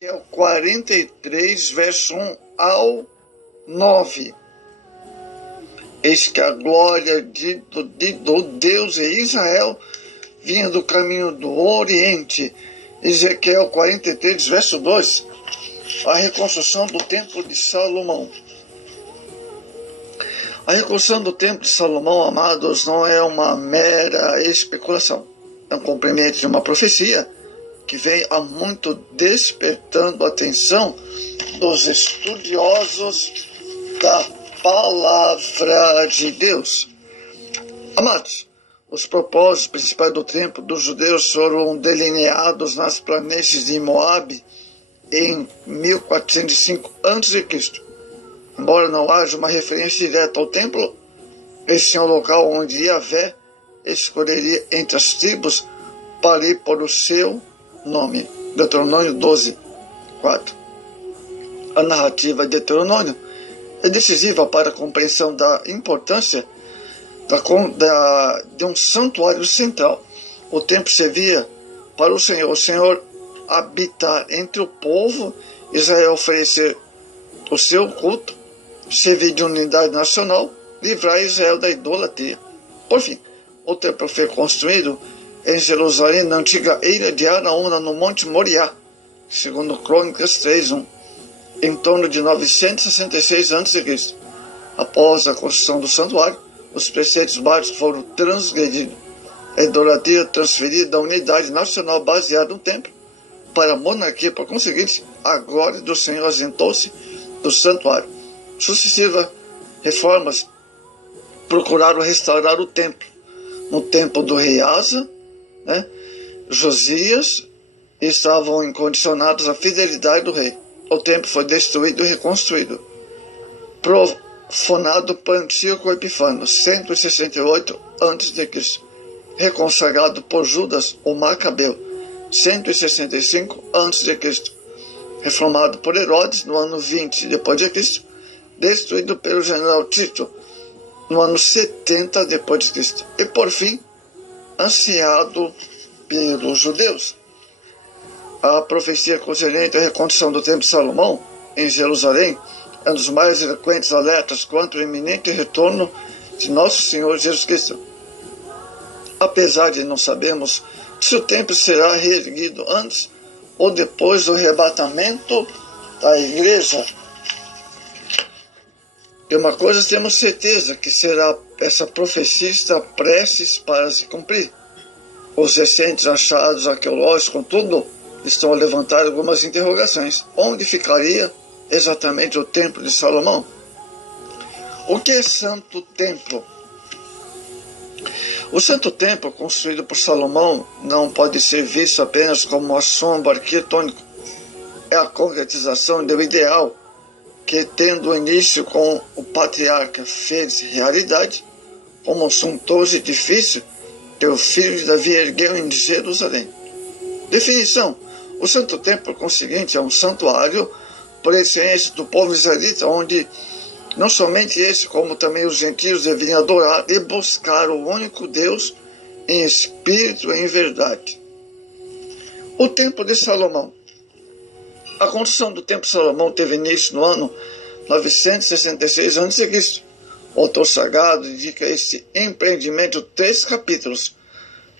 que é o 43, verso 1 ao 9. Eis que a glória do Deus de Israel vinha do caminho do Oriente. Ezequiel 43, verso 2. A reconstrução do templo de Salomão. A reconstrução do templo de Salomão, amados, não é uma mera especulação. É um cumprimento de uma profecia que vem há muito despertando a atenção dos estudiosos da palavra de Deus. Amados, os propósitos principais do templo dos judeus foram delineados nas planícies de Moabe em 1405 a.C. Embora não haja uma referência direta ao templo, esse é um local onde Yahvé escolheria entre as tribos para ir por o seu nome. Deuteronômio 12, 4. A narrativa de Deuteronômio é decisiva para a compreensão da importância de um santuário central. O templo servia para o Senhor habitar entre o povo, Israel oferecer o seu culto, servir de unidade nacional, livrar Israel da idolatria. Por fim, o templo foi construído em Jerusalém, na antiga ilha de Araúna, no Monte Moriá, segundo Crônicas 3:1, em torno de 966 a.C. Após a construção do santuário, os preceitos básicos foram transgredidos. A idolatria transferida da unidade nacional baseada no templo para a monarquia. Por conseguinte, a glória do Senhor ausentou-se do santuário. Sucessivas reformas procuraram restaurar o templo. No tempo do rei Asa, Josias, estavam incondicionados à fidelidade do rei. O templo foi destruído e reconstruído. Profanado por Antíoco Epifânio, 168 a.C. Reconsagrado por Judas, o Macabeu, 165 a.C. Reformado por Herodes no ano 20 d.C., destruído pelo general Tito no ano 70 d.C. e, por fim, ansiado pelos judeus. A profecia concernente à reconstrução do templo de Salomão em Jerusalém é um dos mais eloquentes alertas quanto ao iminente retorno de nosso Senhor Jesus Cristo. Apesar de não sabermos se o templo será reerguido antes ou depois do arrebatamento da igreja, de uma coisa temos certeza, que será essa profecia está prestes para se cumprir. Os recentes achados arqueológicos, contudo, estão a levantar algumas interrogações. Onde ficaria exatamente o templo de Salomão? O que é Santo Templo? O Santo Templo, construído por Salomão, não pode ser visto apenas como um assombro arquitetônico. É a concretização do ideal que, tendo início com o patriarca, fez realidade, como um suntuoso edifício que o filho de Davi ergueu em Jerusalém. Definição: o Santo Templo, por conseguinte, é um santuário por excelência do povo israelita, onde não somente esse, como também os gentios deveriam adorar e buscar o único Deus em espírito e em verdade. O Templo de Salomão. A construção do Templo de Salomão teve início no ano 966 a.C. O autor sagrado dedica a este empreendimento 3 capítulos.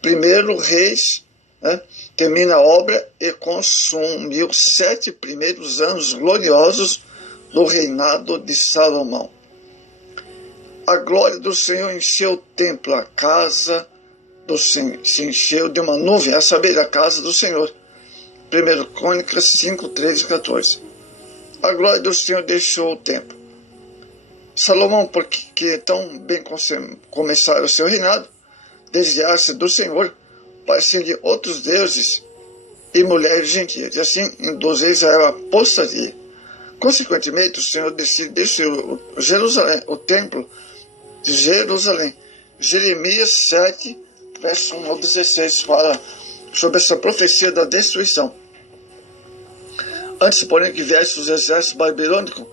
Primeiro Reis, termina a obra e consumiu 7 primeiros anos gloriosos do reinado de Salomão. A glória do Senhor encheu o templo, a casa do Senhor se encheu de uma nuvem, a saber, a casa do Senhor. 1 Crônicas 5, 13 e 14. A glória do Senhor deixou o templo. Salomão, porque tão bem começara o seu reinado, desviar-se do Senhor para seguir outros deuses e mulheres gentias, e assim induzir Israel à apostasia. Consequentemente, o Senhor decide destruir o templo de Jerusalém. Jeremias 7, verso 1 ao 16, fala sobre essa profecia da destruição. Antes, porém, que viesse os exércitos babilônicos,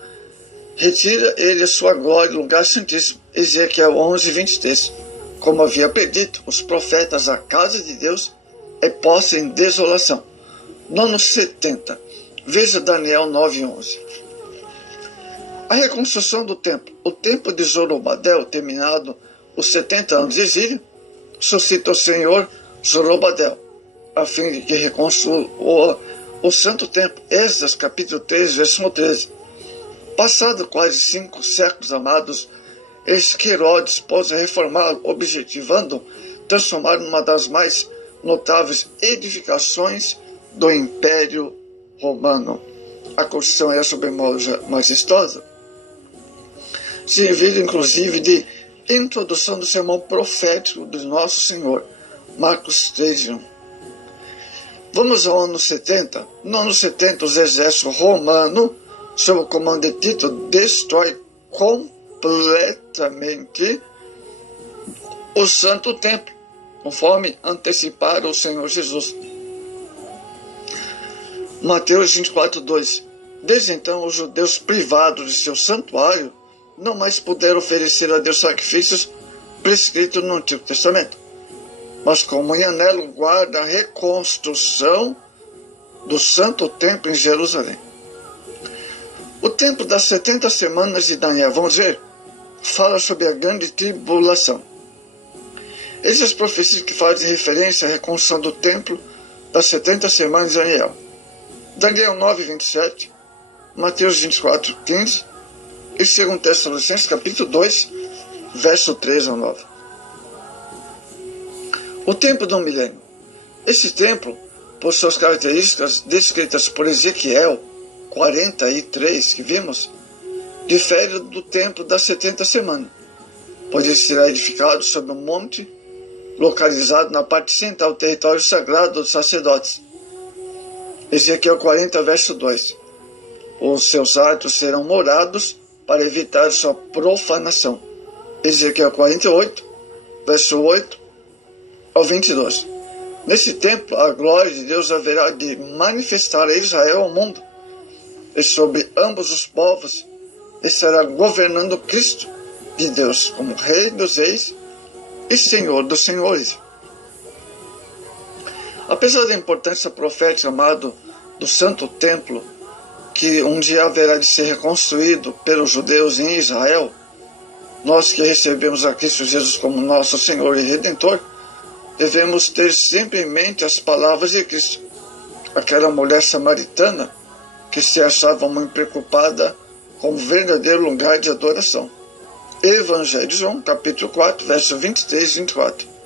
retira ele a sua glória do lugar santíssimo. Ezequiel 11, 23. Como havia predito os profetas, a casa de Deus é posta em desolação. No ano 70, Veja Daniel 9:11. A reconstrução do templo. O tempo de Zorobabel, terminado os 70 anos de exílio, suscita o Senhor Zorobabel, a fim de que reconstrua o santo templo. Esdras capítulo 3, versículo 13. Passado quase 5 séculos, amados, eis que Herodes pôs a reformá-lo, objetivando transformar numa das mais notáveis edificações do Império Romano. A construção é sobremodo majestosa, servindo inclusive de introdução do sermão profético do nosso Senhor, Marcos 3:1. Vamos ao ano 70. No ano 70, os exércitos romanos, sob o comando de Tito, destrói completamente o Santo Templo, conforme antecipara o Senhor Jesus. Mateus 24:2. Desde então, os judeus, privados de seu santuário, não mais puderam oferecer a Deus sacrifícios prescritos no Antigo Testamento, mas como em anelo guarda a reconstrução do Santo Templo em Jerusalém. O tempo das 70 semanas de Daniel, vamos ver, fala sobre a grande tribulação. Essas profecias que fazem referência à reconstrução do templo das 70 semanas de Daniel. Daniel 9:27, Mateus 24:15 e 2 Tessalonicenses capítulo 2, verso 3 ao 9. O tempo do milênio. Esse templo, por suas características descritas por Ezequiel 43, que vimos, difere do templo das 70 semanas, pois ele será edificado sobre um monte localizado na parte central do território sagrado dos sacerdotes. Ezequiel 40, verso 2. Os seus atos serão morados para evitar sua profanação. Ezequiel 48, verso 8 ao 22. Nesse templo, a glória de Deus haverá de manifestar a Israel ao mundo, e sobre ambos os povos estará governando Cristo de Deus como Rei dos Reis e Senhor dos Senhores. Apesar da importância profética, amado, do Santo Templo, que um dia haverá de ser reconstruído pelos judeus em Israel, nós que recebemos a Cristo Jesus como nosso Senhor e Redentor, devemos ter sempre em mente as palavras de Cristo. Aquela mulher samaritana que se achava muito preocupada com o verdadeiro lugar de adoração. Evangelho de João, capítulo 4, versos 23 e 24.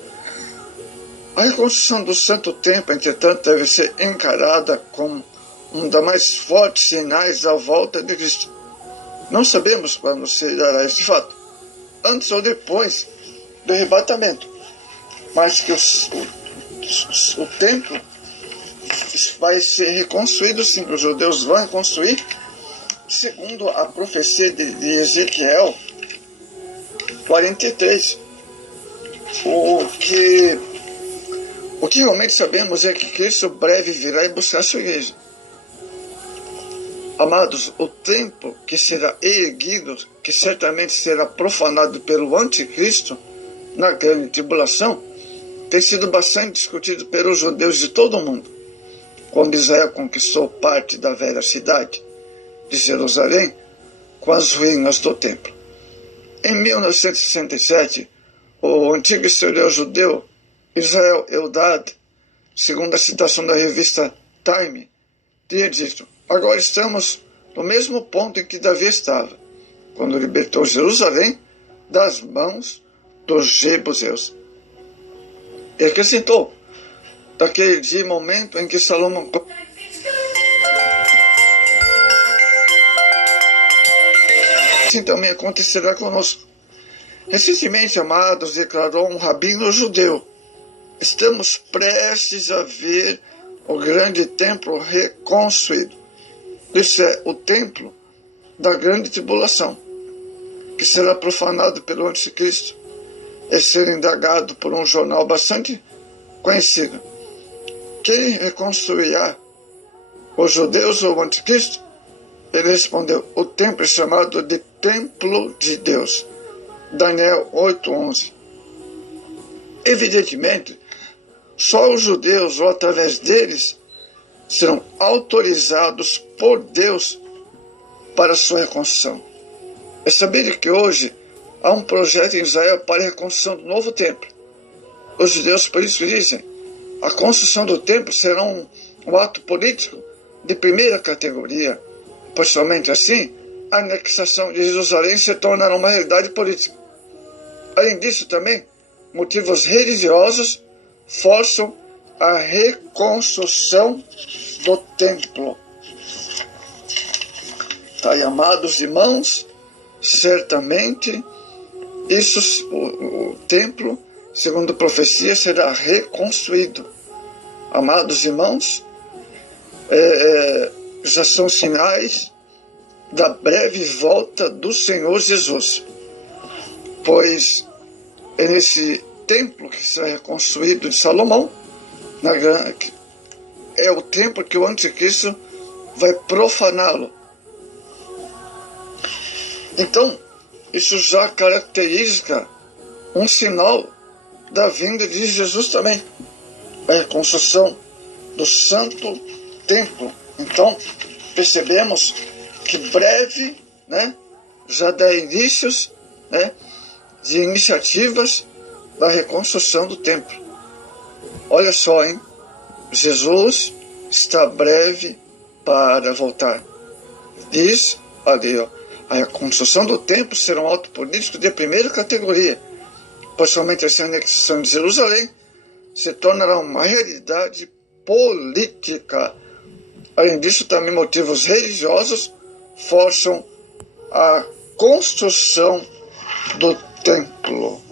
A reconstrução do Santo Templo, entretanto, deve ser encarada como um dos mais fortes sinais da volta de Cristo. Não sabemos quando se dará este fato, antes ou depois do arrebatamento, mas que o templo vai ser reconstruído, sim, os judeus vão reconstruir, segundo a profecia de Ezequiel 43. O que realmente sabemos é que Cristo breve virá e buscar a sua igreja. Amados, o templo que será erguido, que certamente será profanado pelo anticristo na grande tribulação, tem sido bastante discutido pelos judeus de todo o mundo. Quando Israel conquistou parte da velha cidade de Jerusalém com as ruínas do templo. Em 1967, o antigo historiador judeu Israel Eldad, segundo a citação da revista Time, tinha dito: agora estamos no mesmo ponto em que Davi estava, quando libertou Jerusalém das mãos dos jebuseus. E acrescentou: daquele dia e momento em que Salomão assim também acontecerá conosco. Recentemente, amados, declarou um rabino judeu: estamos prestes a ver o grande templo reconstruído. Isso é o templo da grande tribulação, que será profanado pelo anticristo e ser indagado por um jornal bastante conhecido. Quem reconstruirá, os judeus ou o anticristo? Ele respondeu: o templo é chamado de Templo de Deus. Daniel 8:11. Evidentemente, só os judeus, ou através deles, serão autorizados por Deus para a sua reconstrução. É saber que hoje há um projeto em Israel para a reconstrução do novo templo. Os judeus, por isso, dizem: a construção do templo será um ato político de primeira categoria, pois somente assim a anexação de Jerusalém se tornará uma realidade política. Além disso, também, motivos religiosos forçam a reconstrução do templo. Tá aí, amados irmãos, certamente o templo, segundo profecia, será reconstruído. Amados irmãos, já são sinais da breve volta do Senhor Jesus, pois é nesse templo que será reconstruído de Salomão, é o templo que o anticristo vai profaná-lo. Então, isso já caracteriza um sinal da vinda de Jesus também, a reconstrução do santo templo. Então, percebemos que breve, já dá inícios, de iniciativas da reconstrução do templo. Olha só, hein? Jesus está breve para voltar. Diz ali, a reconstrução do templo será um ato político de primeira categoria, pois somente essa anexação de Jerusalém se tornará uma realidade política. Além disso, também motivos religiosos forçam a construção do templo.